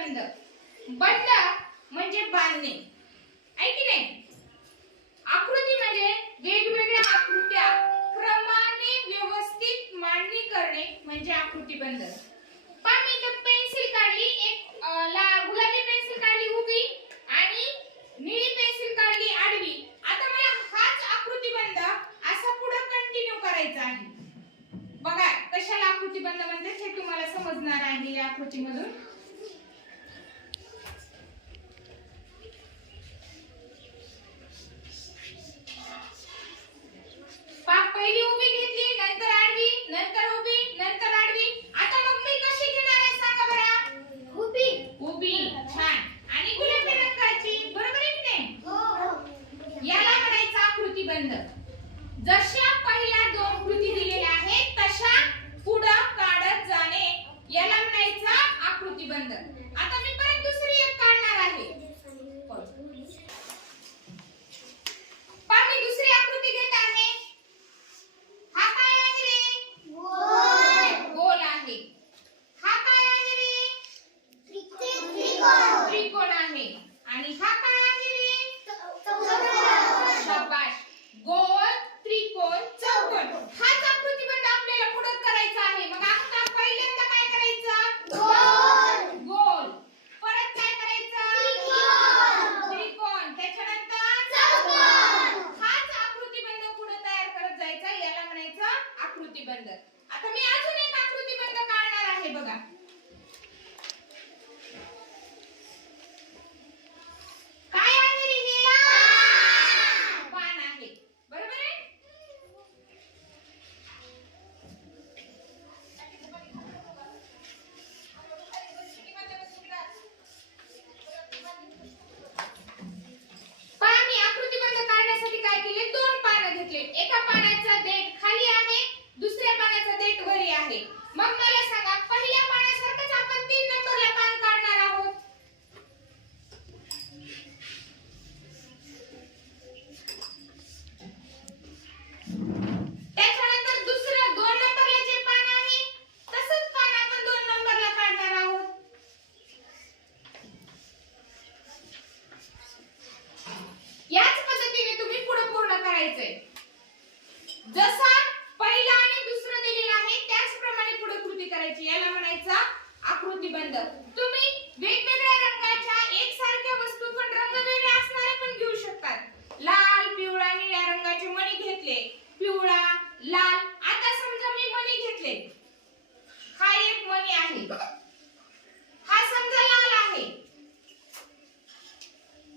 बंद. बंद म्हणजे बांधणे. आहे की नाही? आकृती म्हणजे वेगवेगळ्या आकृत्या क्रमाने व्यवस्थित मांडणी करणे म्हणजे आकृतीबंध पण मी तर पेन्सिल काढली. एक ला- गुलाबी पेन्सिल काढली उभी आणि निळी पेन्सिल काढली आडवी. आता मला हाच आकृतीबंध असा पुढे कंटिन्यू करायचा आहे. बघा कशाला आकृतीबंध म्हणते हे तुम्हाला समजणार आहे या आकृतीमधून पा पहिली उभी घेतली नंतर आडवी नंतर उभी नंतर आडवी आता मग मी कशी घेणार आहे सांगा बरं उभी उभी छान आणि गुलाबी रंगाची बरोबर आहे की नाही हो याला म्हणायचं आकृतीबंध जशा पहिल्या दोन कृती दिलेल्या आहेत तशा पुढं काढत जाणे याला म्हणायचं आकृतीबंध आता मी परत दुसरी एक काढणार आहे पहा मी दुसरी आकृती घेत आहे हा काय आहे रे गोल गोल आहे हा काय आहे रे त्रिकोण त्रिकोण आहे आणि हा काय आहे रे चौकोन शाबाश गोल त्रिकोण चौकोन हाच आकृतीबंध आपल्याला पुढे करायचा आहे मग आता पहिल्यांदा काय करायचं गोल गोल परत काय करायचं त्रिकोण त्रिकोण त्याच्यानंतर चौकोन हाच आकृतीबंध पुढे तयार करत जायचा याला म्हणायचं आकृतीबंध आता मी अजून एक आकृतीबंध काढणार आहे बघा. काय आहे रे पान आहे. बरोबर आहे? काढण्यासाठी काय केले? दोन पानं घेतले. एका पानाचा देठ घरी आहे. मग मला सांगा पहिल्या पाण्यासारखंच आपण तीन नंबरला पान काढणार आहोत? त्याच्यानंतर दुसरं दोन नंबरला जे पान आहे तसंच पान आपण दोन नंबरला काढणार आहोत. याच पद्धतीने तुम्ही पुढे पूर्ण करायचंय. जसा पहिला आणि दुसरं दिलेलं आहे त्याचप्रमाणे पुढे कृती करायची याला म्हणायचा रंग तुम्ही वेगवेगळ्या रंगाच्या एकसारख्या वस्तू पण रंग वेगळे असणारे पण घेऊ शकतात. लाल पिवळा निळ्या रंगाचे मणी घेतले. पिवळा लाल आता समजा मी मणी घेतले. हा एक मणी आहे. हा समजा लाल आहे.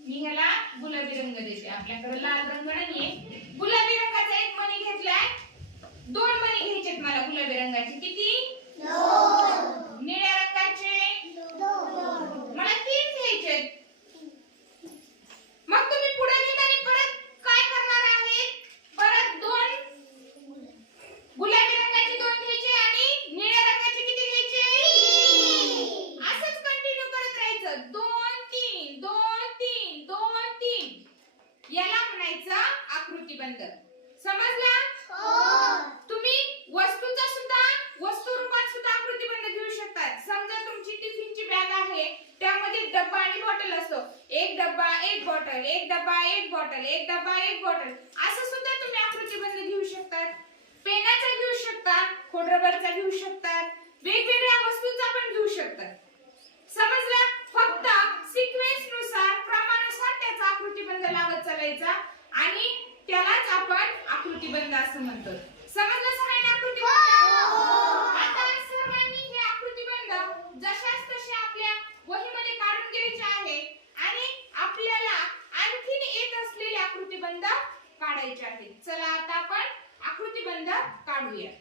मी ह्याला गुलाबी रंग देते. आपल्याकडे लाल रंग नाहीये. गुलाबी रंगाचा एक मणी घेतलाय. दोन मणी घ्यायचेत मला गुलाबी रंगाचे. किती निळ्या रंगाचे मला तीन घ्यायचेत मग तुम्ही पुढे निघाली परत काय करणार आहेत परत दोन गुलाबी रंगाचे दोन घ्यायचे आणि निळ्या रंगाचे किती घ्यायचे असंच कंटिन्यू करत राहायचं दोन तीन दोन तीन दोन तीन याला म्हणायचं आकृतीबंध समजला तुम्ही वस्तूचा सुद्धा वस्तू रूपात सुद्धा आकृतीबंध घेऊ शकतात समजा तुमची टिफिनची बॅग आहे त्यामध्ये डब्बा आणि बॉटल असतो एक डब्बा एक बॉटल एक डब्बा एक बॉटल एक डब्बा एक बॉटल असं सुद्धा तुम्ही आकृतीबंध घेऊ शकतात. पेनाचा घेऊ शकता खोडरबरचा घेऊ शकतात वेगवेगळ्या वस्तूंचा पण घेऊ शकतात. समजलं? फक्त सिक्वेन्सनुसार क्रमानुसार त्याचा आकृतीबंध लावत चालायचा आणि त्यालाच आपण आकृतीबंध असं म्हणतो समजलं सगळ्यांना आकृतीबंध आता सर्वांनी हे आकृतीबंध जशाच तसे आपल्या वहीमध्ये काढून घ्यायचे आहे आणि आपल्याला आणखीन येत असलेले आकृतीबंध काढायचे आहेत. चला आता आपण आकृतीबंध काढूया.